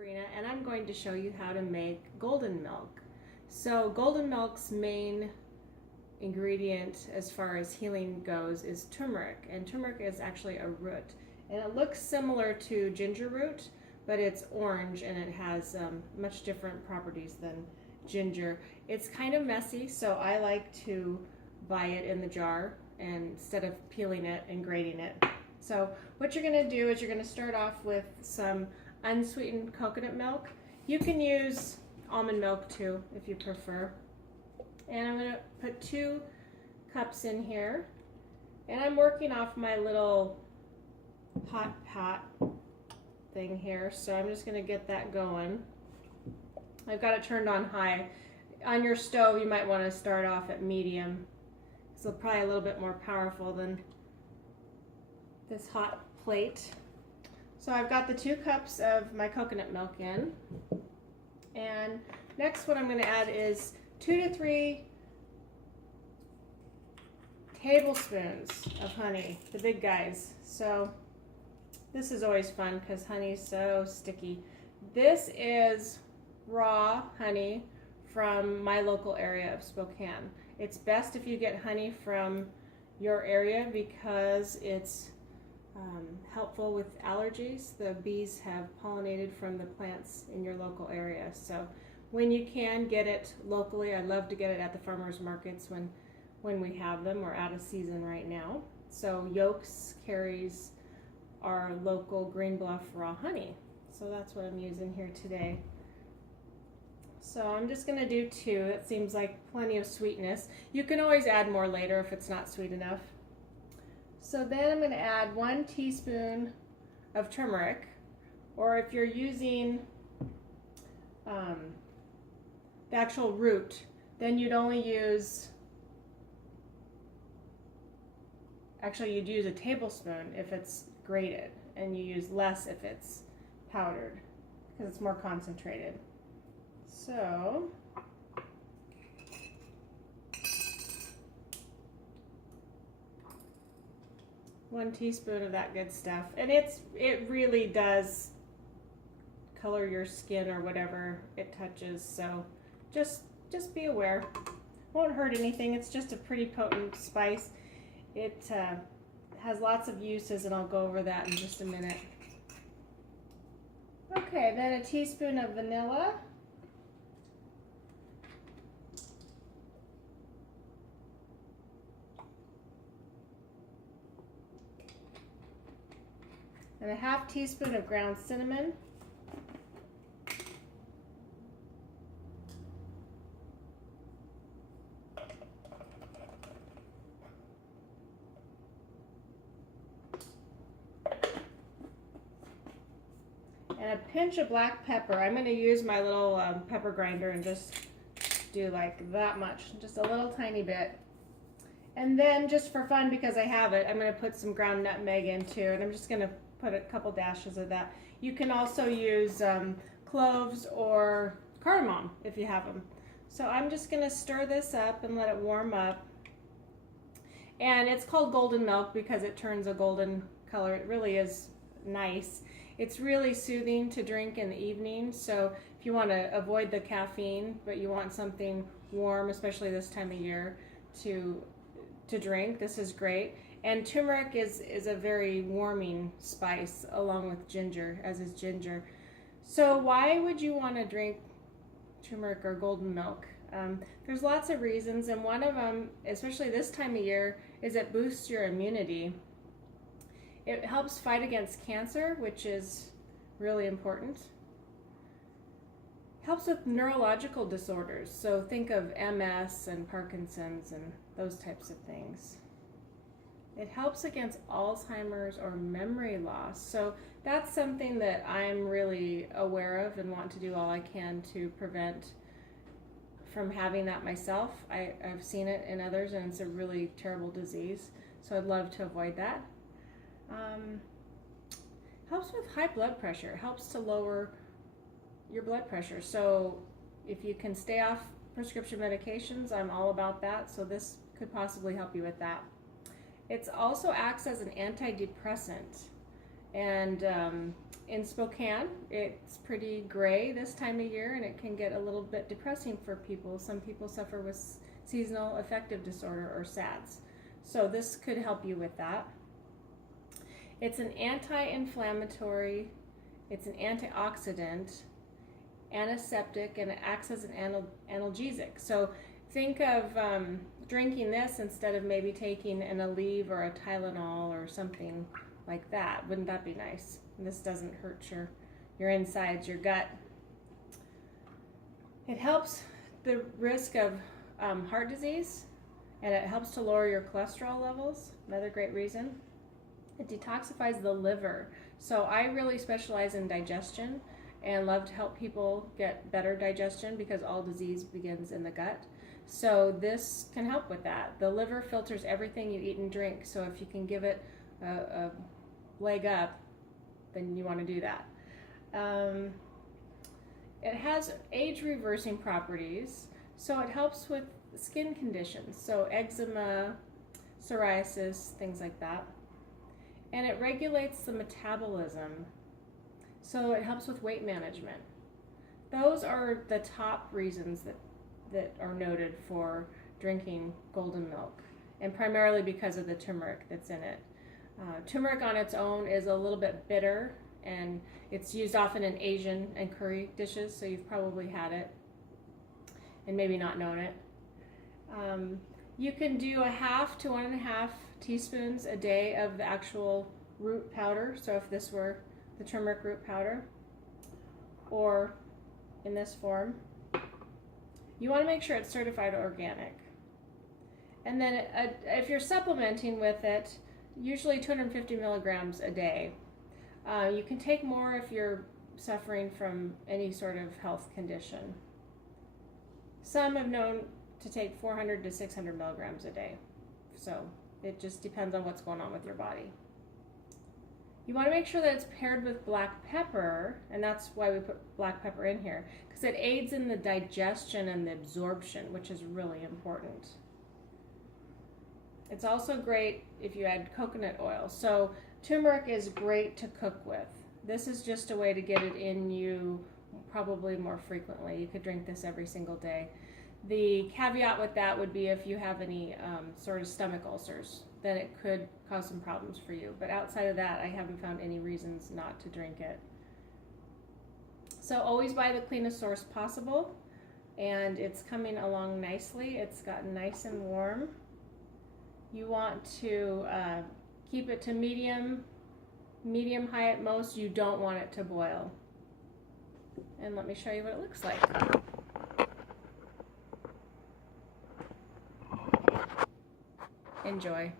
Sabrina, and I'm going to show you how to make golden milk. So golden milk's main ingredient as far as healing goes is turmeric, and turmeric is actually a root, and it looks similar to ginger root, but it's orange and it has much different properties than ginger. It's kind of messy, so I like to buy it in the jar instead of peeling it and grating it. So what you're going to do is you're going to start off with some unsweetened coconut milk. You can use almond milk too if you prefer. And I'm going to put 2 cups in here. And I'm working off my little hot pot thing here. So I'm just going to get that going. I've got it turned on high. On your stove you might want to start off at medium. So probably a little bit more powerful than this hot plate. So I've got the 2 cups of my coconut milk in. And next what I'm going to add is 2 to 3 tablespoons of honey, the big guys. So this is always fun because honey's so sticky. This is raw honey from my local area of Spokane. It's best if you get honey from your area because it's helpful with allergies. The bees have pollinated from the plants in your local area. So when you can get it locally, I love to get it at the farmers markets when we have them. We're out of season right now. So Yolks carries our local Green Bluff raw honey. So that's what I'm using here today. So I'm just going to do 2. That seems like plenty of sweetness. You can always add more later if it's not sweet enough. So then I'm going to add 1 teaspoon of turmeric, or if you're using the actual root, then you'd only use, actually you'd use a tablespoon if it's grated, and you use less if it's powdered, because it's more concentrated. So one teaspoon of that good stuff, and it really does color your skin or whatever it touches, so just be aware. Won't hurt anything. It's just a pretty potent spice. It has lots of uses, and I'll go over that in just a minute. Okay, then a teaspoon of vanilla. And a ½ teaspoon of ground cinnamon. And a pinch of black pepper. I'm going to use my little pepper grinder and just do like that much, just a little tiny bit. And then just for fun, because I have it, I'm going to put some ground nutmeg in too, and I'm just going to put a couple dashes of that. You can also use cloves or cardamom if you have them. So I'm just going to stir this up and let it warm up. And it's called golden milk because it turns a golden color. It really is nice. It's really soothing to drink in the evening. So if you want to avoid the caffeine, but you want something warm, especially this time of year, to drink, this is great. And turmeric is a very warming spice along with ginger, as is ginger. So why would you want to drink turmeric or golden milk? There's lots of reasons, and one of them, especially this time of year, is it boosts your immunity. It helps fight against cancer, which is really important. Helps with neurological disorders, so think of MS and Parkinson's and those types of things. It helps against Alzheimer's or memory loss. So that's something that I'm really aware of and want to do all I can to prevent from having that myself. I've seen it in others, and it's a really terrible disease. So I'd love to avoid that. Helps with high blood pressure. It helps to lower your blood pressure. So if you can stay off prescription medications, I'm all about that. So this could possibly help you with that. It also acts as an antidepressant, And in Spokane, it's pretty gray this time of year, and it can get a little bit depressing for people. Some people suffer with seasonal affective disorder, or SADS. So this could help you with that. It's an anti-inflammatory, it's an antioxidant, antiseptic, and it acts as an analgesic. So think of drinking this instead of maybe taking an Aleve or a Tylenol or something like that. Wouldn't that be nice? This doesn't hurt your insides, your gut. It helps the risk of heart disease, and it helps to lower your cholesterol levels. Another great reason. It detoxifies the liver. So I really specialize in digestion and love to help people get better digestion, because all disease begins in the gut. So this can help with that. The liver filters everything you eat and drink. So if you can give it a leg up, then you want to do that. It has age reversing properties, so it helps with skin conditions, so eczema, psoriasis, things like that. And it regulates the metabolism, so it helps with weight management. Those are the top reasons that are noted for drinking golden milk, and primarily because of the turmeric that's in it. Turmeric on its own is a little bit bitter, and it's used often in Asian and curry dishes, so you've probably had it and maybe not known it. You can do 1/2 to 1.5 teaspoons a day of the actual root powder, so if this were the turmeric root powder, or in this form. You want to make sure it's certified organic. And then if you're supplementing with it, usually 250 milligrams a day. You can take more if you're suffering from any sort of health condition. Some have known to take 400 to 600 milligrams a day. So it just depends on what's going on with your body. You want to make sure that it's paired with black pepper, and that's why we put black pepper in here, because it aids in the digestion and the absorption, which is really important. It's also great if you add coconut oil. So turmeric is great to cook with. This is just a way to get it in you probably more frequently. You could drink this every single day. The caveat with that would be if you have any sort of stomach ulcers, then it could cause some problems for you. But outside of that, I haven't found any reasons not to drink it. So always buy the cleanest source possible, and it's coming along nicely. It's gotten nice and warm. You want to keep it to medium high at most. You don't want it to boil. And let me show you what it looks like. Enjoy.